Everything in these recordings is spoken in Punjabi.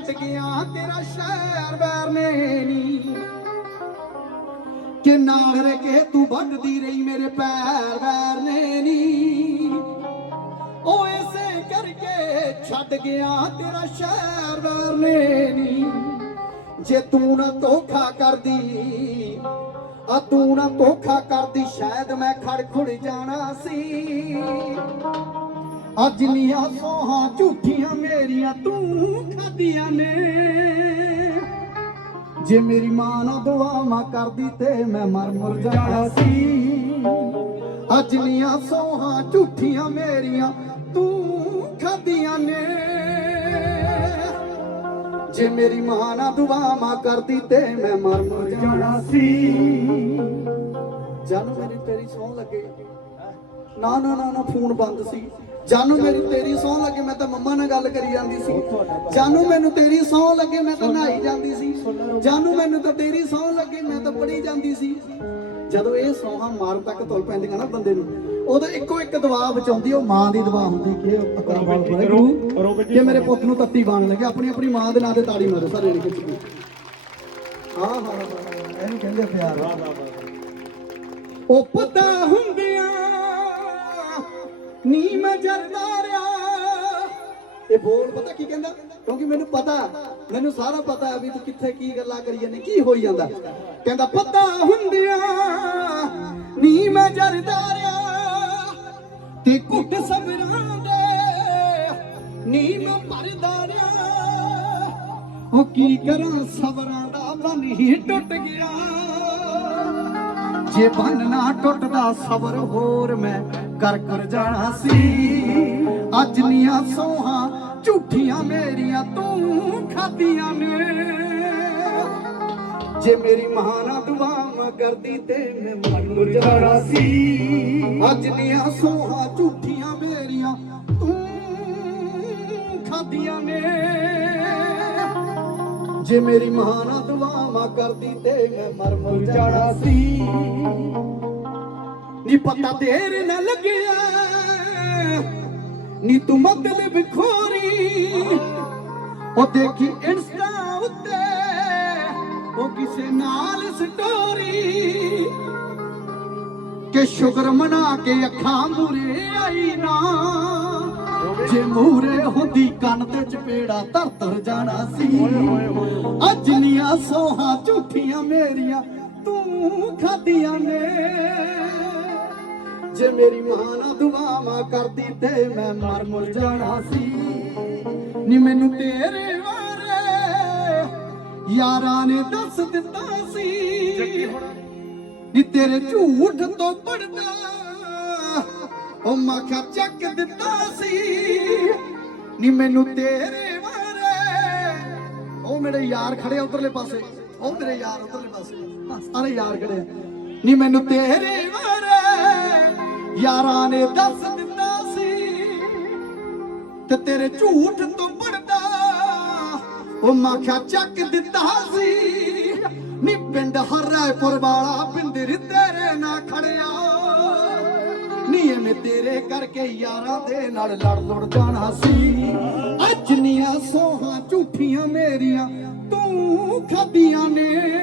ਛੱਡ ਗਿਆ, ਤੇਰਾ ਸ਼ਹਿਰ ਬੈਰ ਨੇ ਨੀ ਕਿ ਨਾਲ ਕੇ ਤੂੰ ਵੱਢਦੀ ਰਹੀ ਮੇਰੇ ਪੈਰ ਬੈਰ ਨੇ ਨੀ ਉਹ ਐਸੇ ਕਰਕੇ ਛੱਡ ਗਿਆ, ਤੇਰਾ ਸ਼ਹਿਰ ਬੈਰ ਨੇ ਨੀ ਜੇ ਤੂੰ ਨਾ ਧੋਖਾ ਕਰਦੀ, ਆ ਤੂੰ ਨਾ ਧੋਖਾ ਕਰਦੀ, ਸ਼ਾਇਦ ਮੈਂ ਖੜ ਖੁੜ ਜਾਣਾ ਸੀ। ਅੱਜ ਨੀਆਂ ਸੋਹਾਂ ਝੂਠੀਆਂ ਮੇਰੀਆਂ ਤੂੰ ਖਾਦੀਆਂ ਨੇ। ਜੇ ਮੇਰੀ ਮਾਂ ਨਾ ਦੁਆਵਾਂ ਕਰਦੀ ਤੇ ਮੈਂ ਮਰ ਮੁਰ ਜਾਣਾ ਸੀ। ਅੱਜ ਨੀਆਂ ਸੋਹਾਂ ਝੂਠੀਆਂ ਮੇਰੀਆਂ ਤੂੰ ਖਾਦੀਆਂ ਨੇ। ਜੇ ਮੇਰੀ ਮਾਂ ਨਾ ਦੁਆਵਾਂ ਕਰਦੀ ਤੇ ਮੈਂ ਮਰ ਮੁਰ ਜਾਣਾ ਸੀ। ਜਨ ਮੇਰੀ ਤੇਰੀ ਸੌਂ ਲੱਗੇ। ਨਾ ਨਾ ਨਾ ਨਾ, ਫੋਨ ਬੰਦ ਸੀ। ਜਾਨੂ ਮੇਰੀ ਤੇਰੀ ਸੌਂ ਲੱਗੇ ਮੈਂ ਤਾਂ ਮੰਮਾ ਨਾਲ ਗੱਲ ਕਰੀ ਜਾਂਦੀ ਸੀ। ਜਾਨੂ ਮੈਨੂੰ ਤੇਰੀ ਸੌਂ ਲੱਗੇ ਮੈਂ ਤਾਂ ਨਹਾਈ ਜਾਂਦੀ ਸੀ। ਜਾਨੂ ਮੈਨੂੰ ਤਾਂ ਤੇਰੀ ਸੌਂ ਲੱਗੇ ਮੈਂ ਤਾਂ ਪੜੀ ਜਾਂਦੀ ਸੀ। ਜਦੋਂ ਇਹ ਸੌਹਾਂ ਮਾਰ ਤੱਕ ਤੁਲ ਪੈਂਦੀਆਂ ਨਾ ਬੰਦੇ ਨੂੰ ਉਦੋਂ ਇੱਕੋ ਇੱਕ ਦੁਆ ਬਚਾਉਂਦੀ ਉਹ ਮਾਂ ਦੀ ਦੁਆ ਹੁੰਦੀ ਕਿ ਅਕਾਲ ਵਾਹਿਗੁਰੂ ਕਿ ਮੇਰੇ ਪੁੱਤ ਨੂੰ ਤੱਤੀ ਬਾਣ ਲੱਗੇ ਆਪਣੀ ਆਪਣੀ ਮਾਂ ਦੇ ਨਾਂ ਤੇ ਤਾੜੀ ਮਾਰੋ ਸਾਰੇ ਨੇ ਖਿੱਚ ਕੇ। ਹਾਂ ਹਾਂ ਹਾਂ ਇਹਨੂੰ ਕਹਿੰਦੇ ਪਿਆਰ। ਉਹ ਪਤਾ ਹੁੰਦਿਆਂ ਨੀ ਮੈਂ ਜਰਦਾ ਰਿਆ ਇਹ ਬੋਲ ਪਤਾ ਕੀ ਕਹਿੰਦਾ? ਕਿਉਂਕਿ ਮੈਨੂੰ ਪਤਾ, ਮੈਨੂੰ ਸਾਰਾ ਪਤਾ ਹੈ ਵੀ ਤੂੰ ਕਿੱਥੇ ਕੀ ਗੱਲਾਂ ਕਰੀ ਜਾਂਦੇ, ਕੀ ਹੋਈ ਜਾਂਦਾ। ਕਹਿੰਦਾ, ਪਤਾ ਹੁੰਦਿਆਂ ਨੀ ਮੈਂ ਜਰਦਾ ਰਿਆ ਤੇ ਘੁੱਟ ਸਬਰਾਂ ਦੇ ਨੀ ਮੈਂ ਭਰਦਾ ਰਿਆ ਉਹ ਕੀ ਕਰਾਂ, ਸਬਰਾਂ ਦਾ ਬਨ ਹੀ ਟੁੱਟ ਗਿਆ। ਜੇ ਬੰਨ ਨਾ ਟੁੱਟਦਾ, ਸਬਰ ਹੋਰ ਮੈਂ ਕਰ ਕਰ ਜਾਣਾ ਸੀ। ਅੱਜ ਨੀਆਂ ਸੋਹਾਂ, ਝੂਠੀਆਂ ਮੇਰੀਆਂ ਤੂੰ ਖਾਦੀਆਂ ਨੇ। ਜੇ ਮੇਰੀ ਮਾਂ ਨਾ ਦੁਆਵਾਂ ਕਰਦੀ ਤੇ ਮੈਂ ਮਰ ਮੁਰ ਜਾਣਾ ਸੀ। ਅੱਜ ਨੀਆਂ ਸੋਹਾਂ, ਝੂਠੀਆਂ ਮੇਰੀਆਂ ਤੂੰ ਖਾਦੀਆਂ ਨੇ। ਜੇ ਮੇਰੀ ਮਾਂ ਨਾ ਦੁਆਵਾਂ ਕਰਦੀ ਤੇ ਮੈਂ ਮਰ ਮੁਰ ਜਾਣਾ ਸੀ। ਨੀ ਪਤਾ ਦੇਰ ਨਾ ਲੱਗਿਆ। ਨੀ ਤੂੰ ਮਤਲਬ ਖੋਰੀ। ਉਹ ਦੇਖੀ ਇੰਸਟਾ ਉੱਤੇ ਉਹ ਕਿਸੇ ਨਾਲ ਸਟੋਰੀ ਕਿ ਸ਼ੁਕਰ ਮਨਾ ਕੇ ਅੱਖਾਂ ਮੂਰੇ ਆਈ ਨਾ। ਜੇ ਮੂਰੇ ਹੁੰਦੀ ਕੰਨ ਤੇ ਚਪੇੜਾ ਧਰ ਧਰ ਜਾਣਾ ਸੀ। ਅੱਜ ਨੀਆਂ ਸੋਹਾਂ ਝੂਠੀਆਂ ਮੇਰੀਆਂ ਤੂੰ ਖਾਦੀਆਂ ਨੇ। ਜੇ ਮੇਰੀ ਮਾਂ ਨਾ ਦੁਆਵਾਂ ਕਰਦੀ ਤੇ ਮੈਂ ਮਰ ਮੁਰ ਜਾਣਾ ਸੀ। ਨੀ ਮੈਨੂੰ ਤੇਰੇ ਬਾਰੇ ਯਾਰਾਂ ਨੇ ਦੱਸ ਦਿੱਤਾ ਸੀ। ਨੀ। ਤੇਰੇ ਝੂਠ ਤੋਂ ਪੜਦਾ ਉਹ ਮਾਖਾ ਚੱਕ ਦਿੱਤਾ ਸੀ। ਨੀ ਮੈਨੂੰ ਤੇਰੇ ਬਾਰੇ ਉਹ ਮੇਰੇ ਯਾਰ ਖੜੇ ਉਧਰਲੇ ਪਾਸੇ ਉਹ ਮੇਰੇ ਯਾਰ ਉਧਰਲੇ ਪਾਸੇ ਸਾਰੇ ਯਾਰ ਖੜੇ ਨੀ ਮੈਨੂੰ ਤੇਰੇ ਬਾਰੇ ਯਾਰਾਂ ਨੇ ਦੱਸ ਦਿੱਤਾ ਸੀ ਤੇ ਤੇਰੇ ਝੂਠ ਤੋਂ ਪੜਦਾ। ਉਹ ਮਾਖਾ ਚੱਕ ਦਿੱਤਾ ਸੀ। ਨੀ ਪਿੰਡ ਹਰਾਇਪੁਰ ਵਾਲਾ ਪਿੰਦਰ ਤੇਰੇ ਨਾਲ ਖੜਿਆ। ਨੀ ਐਵੇਂ ਤੇਰੇ ਕਰਕੇ ਯਾਰਾਂ ਦੇ ਨਾਲ ਲੜ ਲੜ ਜਾਣਾ ਸੀ। ਅੱਜ ਨੀਆਂ ਸੋਹਾਂ ਝੂਠੀਆਂ ਮੇਰੀਆਂ, ਤੂੰ ਖਾਦੀਆਂ ਨੇ।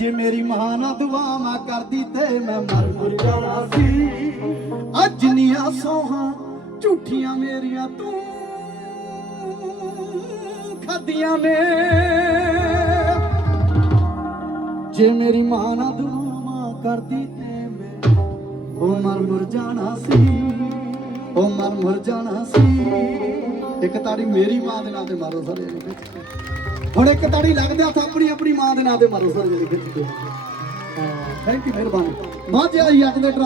ਜੇ ਮੇਰੀ ਮਾਂ ਨਾ ਦੁਆਵਾਂ ਕਰਦੀ ਤੇ ਮੈਂ ਮਰ ਮੁਰ ਜਾਣਾ ਸੀ। ਅੱਜ ਨੀਆਂ ਸੋਹਾਂ ਝੂਠੀਆਂ ਮੇਰੀਆਂ ਤੂੰ ਖਾਦੀਆਂ ਨੇ। ਜੇ ਮੇਰੀ ਮਾਂ ਨਾ ਦੁਆਵਾਂ ਕਰਦੀ ਤੇ ਮੈਂ ਉਹ ਮਰ ਮੁਰ ਜਾਣਾ ਸੀ। ਉਹ ਮਰ ਮੁਰ ਜਾਣਾ ਸੀ। ਇੱਕ ਤਾੜੀ ਮੇਰੀ ਮਾਂ ਦੇ ਨਾਂ ਤੇ ਮਾਰੋ ਸਾਰੇ ਹੁਣ ਇੱਕ ਤਾੜੀ ਲੱਗਦੇ ਹੱਥ ਆਪਣੀ ਆਪਣੀ ਮਾਂ ਦੇ ਨਾਂ ਤੇ ਮਾਰੋ ਸਾਰੇ ਜਣੇ ਖਿੱਚ ਕੇ। ਥੈਂਕ ਯੂ ਮਿਹਰਬਾਨੀ। ਮਾਝੇ ਵਾਲੀ ਅੱਟ ਦੇ